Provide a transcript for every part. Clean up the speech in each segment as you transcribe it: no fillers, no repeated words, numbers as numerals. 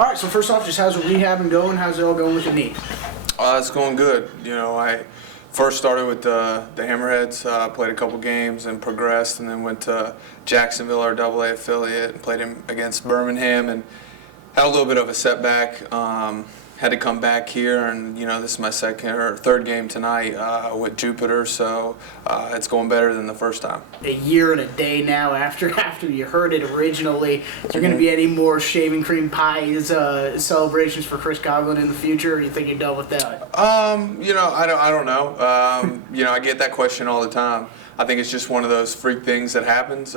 All right, so first off, just how's the rehabbing going? How's it all going with your knee? It's going good. I first started with the Hammerheads, played a couple games and progressed, and then went to Jacksonville, our AA affiliate, and played him against Birmingham, and had a little bit of a setback. Had to come back here, and this is my second or third game tonight with Jupiter, so it's going better than the first time. A year and a day now after you heard it originally. Is there going to be any more shaving cream pies celebrations for Chris Coghlan in the future, or you think you're done with that? I don't know. I get that question all the time. I think it's just one of those freak things that happens.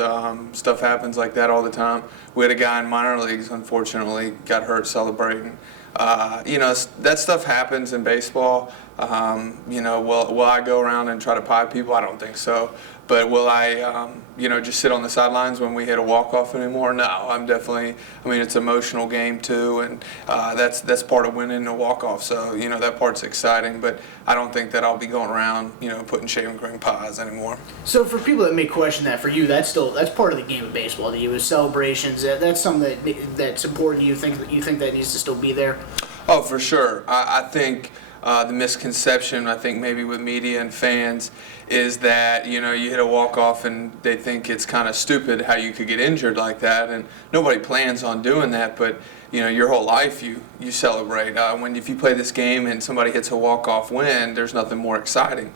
Stuff happens like that all the time. We had a guy in minor leagues, unfortunately, got hurt celebrating. That stuff happens in baseball. Will I go around and try to pie people? I don't think so. But will I, just sit on the sidelines when we hit a walk-off anymore? No, I'm definitely. It's an emotional game too, and that's part of winning a walk-off. So that part's exciting. But I don't think that I'll be going around, putting shaving cream pies anymore. So for people that may question that, for you, that's part of the game of baseball. To you, is celebrations. That's something that's important. You think that needs to still be there? Oh, for sure. I think. The misconception, I think, maybe with media and fans is that, you hit a walk-off and they think it's kind of stupid how you could get injured like that, and nobody plans on doing that, but, your whole life you celebrate. If you play this game and somebody hits a walk-off win, there's nothing more exciting.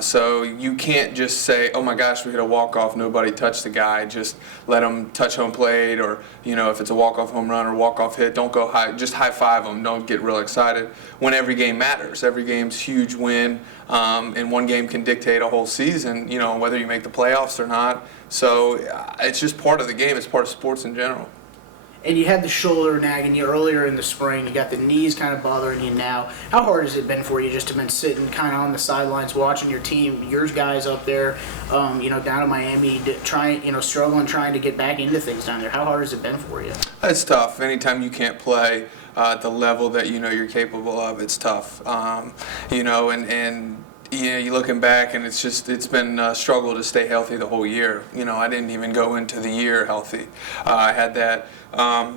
So you can't just say, oh my gosh, we hit a walk-off, nobody touched the guy, just let him touch home plate, or, if it's a walk-off home run or walk-off hit, don't go high, just high-five them, don't get real excited when every game matters. Every game's huge win, and one game can dictate a whole season, whether you make the playoffs or not. So it's just part of the game, it's part of sports in general. And you had the shoulder nagging you earlier in the spring. You got the knees kind of bothering you now. How hard has it been for you just to been sitting kind of on the sidelines watching your team, your guys up there, down in Miami, struggling, trying to get back into things down there? How hard has it been for you? It's tough. Anytime you can't play at the level that you're capable of, it's tough. You're looking back, and it's been a struggle to stay healthy the whole year. I didn't even go into the year healthy. I had that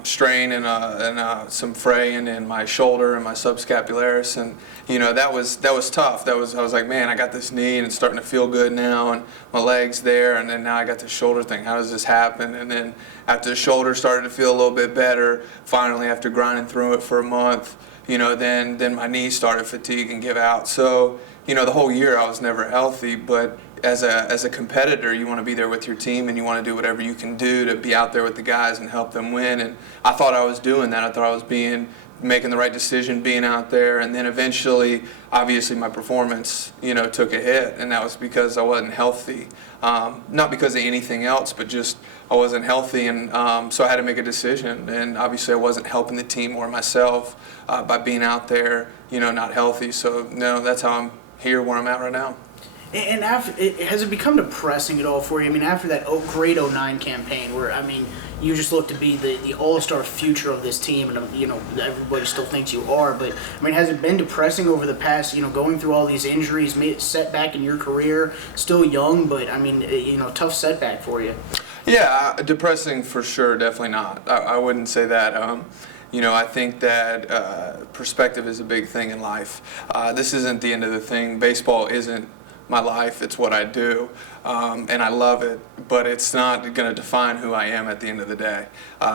strain and some fraying in my shoulder and my subscapularis, and that was tough. I was like, man, I got this knee and it's starting to feel good now, and my leg's there, and then now I got the shoulder thing. How does this happen? And then after the shoulder started to feel a little bit better, finally after grinding through it for a month, then my knee started fatigue and give out. So the whole year I was never healthy, but as a competitor, you want to be there with your team, and you want to do whatever you can do to be out there with the guys and help them win. And I thought I was doing that. I thought I was making the right decision, being out there. And then eventually, obviously, my performance, took a hit, and that was because I wasn't healthy. Not because of anything else, but just I wasn't healthy, and so I had to make a decision. And obviously, I wasn't helping the team or myself by being out there, not healthy. So no, that's how I'm here where I'm at right now. And has it become depressing at all for you? After that great 09 campaign where, you just look to be the all-star future of this team, and, everybody still thinks you are, but, has it been depressing over the past, going through all these injuries, made it setback in your career, still young, but, tough setback for you? Yeah, depressing for sure, definitely not. I wouldn't say that. I think that perspective is a big thing in life. This isn't the end of the thing. Baseball isn't my life. It's what I do, and I love it, but it's not going to define who I am at the end of the day.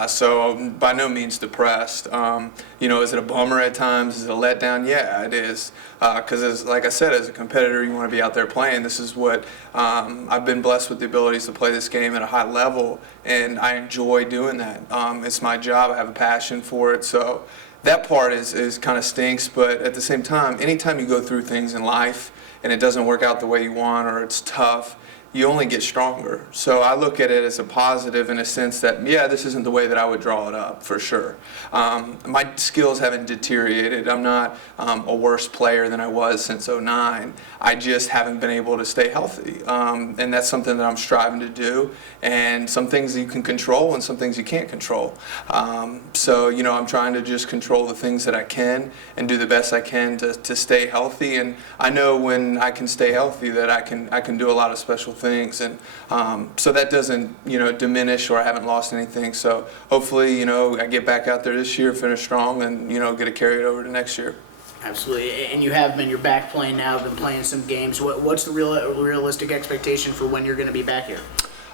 So by no means depressed. Is it a bummer at times? Is it a letdown? Yeah, it is. Because like I said, as a competitor, you want to be out there playing. This is what I've been blessed with, the abilities to play this game at a high level, and I enjoy doing that. It's my job. I have a passion for it. So that part is kind of stinks, but at the same time, anytime you go through things in life and it doesn't work out the way you want, or it's tough, you only get stronger. So I look at it as a positive in a sense that, yeah, this isn't the way that I would draw it up, for sure. My skills haven't deteriorated. I'm not a worse player than I was since '09. I just haven't been able to stay healthy. And that's something that I'm striving to do. And some things you can control and some things you can't control. So I'm trying to just control the things that I can and do the best I can to stay healthy. And I know when I can stay healthy that I can do a lot of special things, and so that doesn't, diminish, or I haven't lost anything. So hopefully, I get back out there this year, finish strong, and get to carry it over to next year. Absolutely, and you're back playing now, been playing some games. What's the realistic expectation for when you're going to be back here?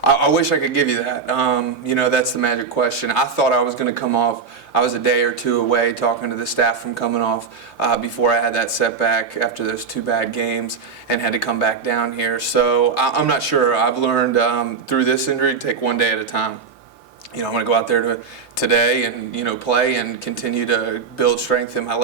I wish I could give you that. That's the magic question. I thought I was going to come off. I was a day or two away talking to the staff from coming off before I had that setback after those 2 bad games and had to come back down here. So I'm not sure. I've learned through this injury to take one day at a time. I'm going to go out there today and play and continue to build strength in my